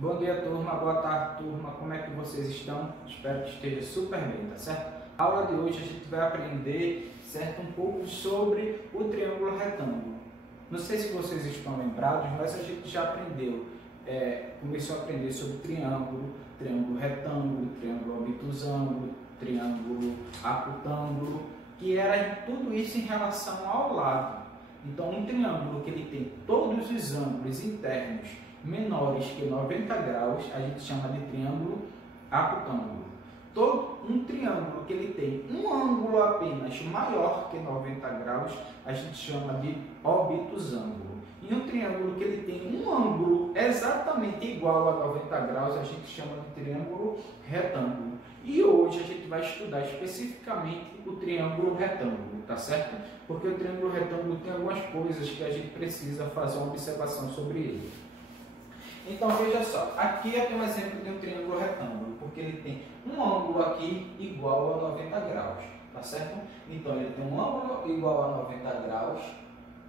Bom dia, turma. Boa tarde, turma. Como é que vocês estão? Espero que esteja super bem, tá certo? A aula de hoje a gente vai aprender, certo, um pouco sobre o triângulo retângulo. Não sei se vocês estão lembrados, mas a gente já aprendeu, começou a aprender sobre triângulo, triângulo retângulo, triângulo obtusângulo, triângulo acutângulo, que era tudo isso em relação ao lado. Então, um triângulo que ele tem todos os ângulos internos menores que 90 graus, a gente chama de triângulo acutângulo. Todo um triângulo que ele tem um ângulo apenas maior que 90 graus, a gente chama de obtusângulo. E um triângulo que ele tem um ângulo exatamente igual a 90 graus, a gente chama de triângulo retângulo. E hoje a gente vai estudar especificamente o triângulo retângulo, tá certo? Porque o triângulo retângulo tem algumas coisas que a gente precisa fazer uma observação sobre ele. Então veja só, aqui eu tenho um exemplo de um triângulo retângulo, porque ele tem um ângulo aqui igual a 90 graus, tá certo? Então ele tem um ângulo igual a 90 graus,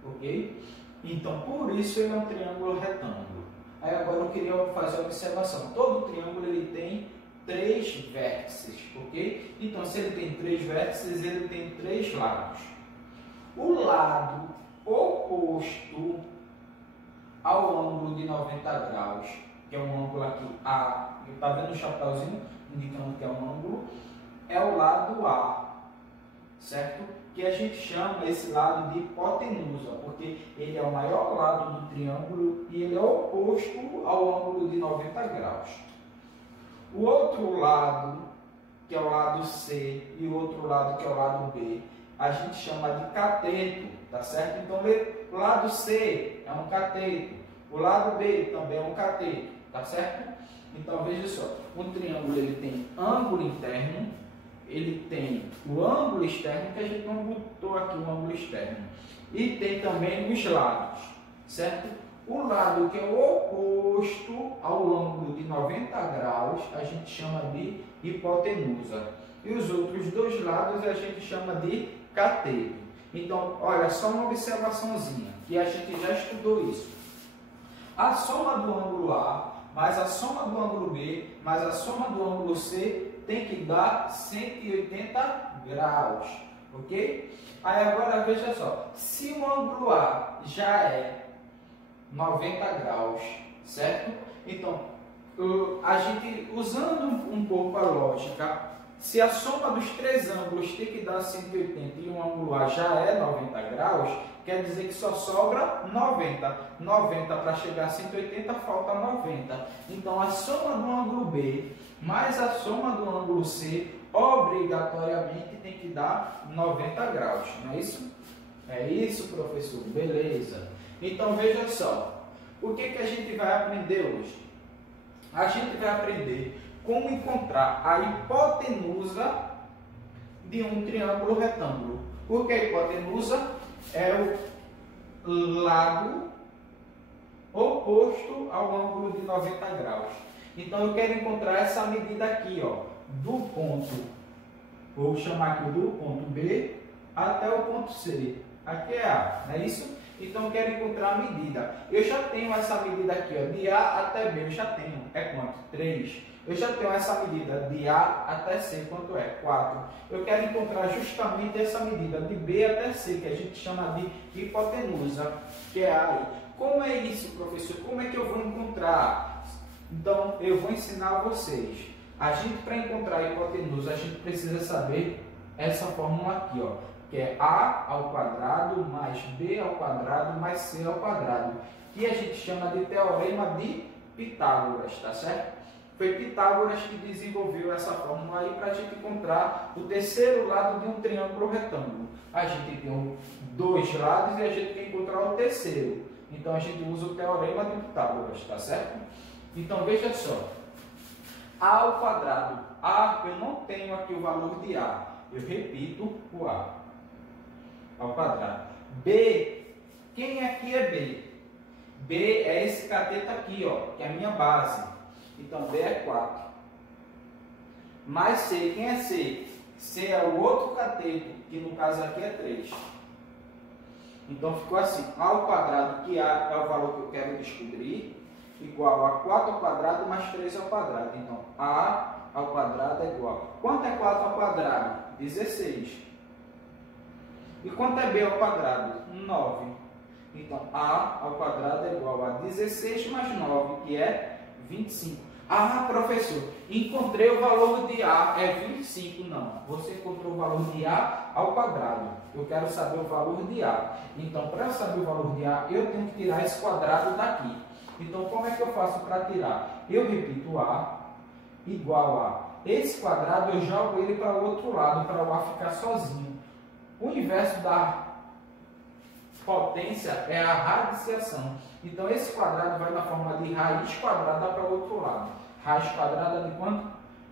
ok? Então por isso ele é um triângulo retângulo. Aí agora eu queria fazer a observação, todo triângulo ele tem 3 vértices, ok? Então se ele tem 3 vértices, ele tem 3 lados. O lado oposto ao ângulo de 90 graus, que é um ângulo aqui A, está vendo o chapéuzinho indicando que é um ângulo, é o lado A, certo? Que a gente chama esse lado de hipotenusa, porque ele é o maior lado do triângulo e ele é oposto ao ângulo de 90 graus. O outro lado, que é o lado C, e o outro lado, que é o lado B, a gente chama de cateto, tá certo? Então, o lado C é um cateto, o lado B também é um cateto, tá certo? Então, veja só, um triângulo ele tem ângulo interno, ele tem o ângulo externo, que a gente não botou aqui o ângulo externo, e tem também os lados, certo? O lado que é oposto ao ângulo de 90 graus, a gente chama de hipotenusa. E os outros dois lados a gente chama de cateto. Então, olha, só uma observaçãozinha, que a gente já estudou isso. A soma do ângulo A, mais a soma do ângulo B, mais a soma do ângulo C, tem que dar 180 graus, ok? Aí agora, veja só, se o ângulo A já é 90 graus, certo? Então, a gente, usando um pouco a lógica, se a soma dos 3 ângulos tem que dar 180 e o ângulo A já é 90 graus, quer dizer que só sobra 90. 90 para chegar a 180 falta 90. Então a soma do ângulo B mais a soma do ângulo C obrigatoriamente tem que dar 90 graus, não é isso? É isso, professor? Beleza. Então veja só, o que a gente vai aprender hoje? A gente vai aprender como encontrar a hipotenusa de um triângulo retângulo. Porque a hipotenusa é o lado oposto ao ângulo de 90 graus. Então eu quero encontrar essa medida aqui, ó, do ponto, vou chamar aqui do ponto B até o ponto C. Aqui é A, não é isso? Então eu quero encontrar a medida. Eu já tenho essa medida aqui, ó, de A até B, eu já tenho. É quanto? 3. Eu já tenho essa medida de A até C, quanto é? 4. Eu quero encontrar justamente essa medida de B até C, que a gente chama de hipotenusa, que é A. Como é isso, professor? Como é que eu vou encontrar? Então, eu vou ensinar a vocês. A gente, para encontrar a hipotenusa, a gente precisa saber essa fórmula aqui, ó, que é A ao quadrado mais B ao quadrado mais C ao quadrado, que a gente chama de teorema de Pitágoras, tá certo? Foi Pitágoras que desenvolveu essa fórmula aí para a gente encontrar o terceiro lado de um triângulo retângulo. A gente tem 2 lados e a gente quer encontrar o terceiro. Então a gente usa o teorema de Pitágoras, tá certo? Então veja só, A ao quadrado. A, eu não tenho aqui o valor de A. Eu repito o A ao quadrado. B, quem aqui é B? B é esse cateto aqui, ó, que é a minha base. Então B é 4. Mais C, quem é C? C é o outro cateto, que no caso aqui é 3. Então ficou assim, A ao quadrado, que A é o valor que eu quero descobrir, igual a 4 ao quadrado mais 3 ao quadrado. Então, A ao quadrado é igual. Quanto é 4 ao quadrado? 16. E quanto é B ao quadrado? 9. Então, A ao quadrado é igual a 16 mais 9, que é 25. Ah, professor, encontrei o valor de A, é 25. Não, você encontrou o valor de A ao quadrado. Eu quero saber o valor de A. Então, para eu saber o valor de A, eu tenho que tirar esse quadrado daqui. Então, como é que eu faço para tirar? Eu repito A igual a esse quadrado, eu jogo ele para o outro lado, para o A ficar sozinho. O inverso da potência é a radiciação. Então, esse quadrado vai na forma de raiz quadrada para o outro lado. Raiz quadrada de quanto?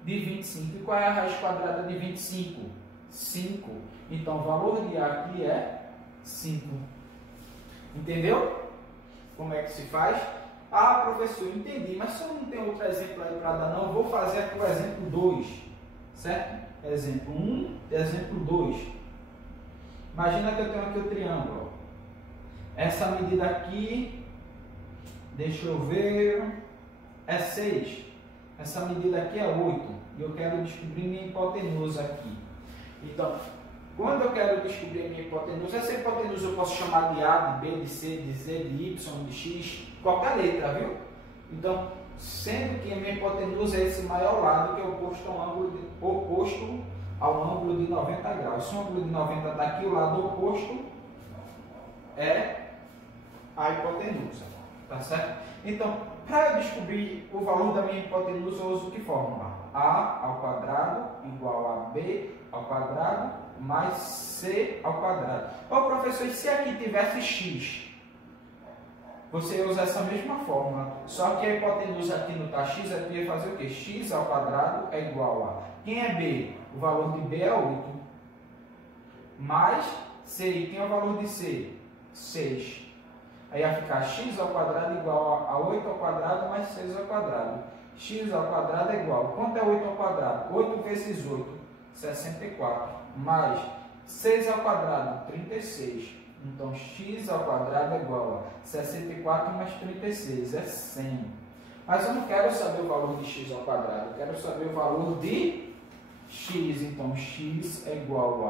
De 25. E qual é a raiz quadrada de 25? 5. Então, o valor de A aqui é 5. Entendeu? Como é que se faz? Ah, professor, entendi, mas se eu não tenho outro exemplo aí para dar, não, eu vou fazer aqui o exemplo 2. Certo? Exemplo 1, exemplo 2. Imagina que eu tenho aqui o triângulo. Essa medida aqui, deixa eu ver, é 6. Essa medida aqui é 8. E eu quero descobrir minha hipotenusa aqui. Então, quando eu quero descobrir minha hipotenusa, essa hipotenusa eu posso chamar de A, de B, de C, de Z, de Y, de X, qualquer letra, viu? Então, sendo que a minha hipotenusa é esse maior lado que é oposto ao ângulo de 90 graus. Se o ângulo de 90 está aqui, o lado oposto é a hipotenusa, tá certo? Então, para eu descobrir o valor da minha hipotenusa, eu uso que fórmula? A ao quadrado igual a B ao quadrado mais C ao quadrado. Ô professor, e se aqui tivesse X? Você usa essa mesma fórmula, só que a hipotenusa aqui não está X, aqui vai fazer o quê? X ao quadrado é igual a... Quem é B? O valor de B é 8. Mais C. Quem é o valor de C? 6. Aí vai ficar x ao quadrado igual a 8 ao quadrado mais 6 ao quadrado. X ao quadrado é igual. Quanto é 8 ao quadrado? 8 vezes 8, 64. Mais 6 ao quadrado, 36. Então, x ao quadrado é igual a 64 mais 36, é 100. Mas eu não quero saber o valor de x ao quadrado, eu quero saber o valor de x. Então, x é igual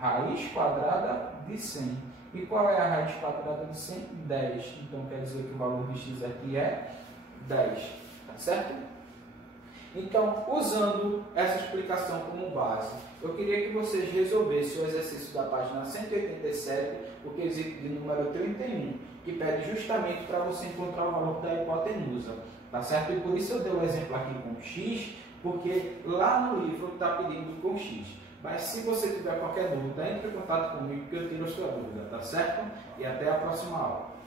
a raiz quadrada de 100. E qual é a raiz quadrada de 100? 10. Então, quer dizer que o valor de x aqui é 10. Tá certo? Então, usando essa explicação como base, eu queria que vocês resolvessem o exercício da página 187, o quesito de número 31, que pede justamente para você encontrar o valor da hipotenusa. Tá certo? E por isso eu dei o exemplo aqui com x, porque lá no livro está pedindo com x. Mas se você tiver qualquer dúvida, entre em contato comigo que eu tiro a sua dúvida, tá certo? E até a próxima aula.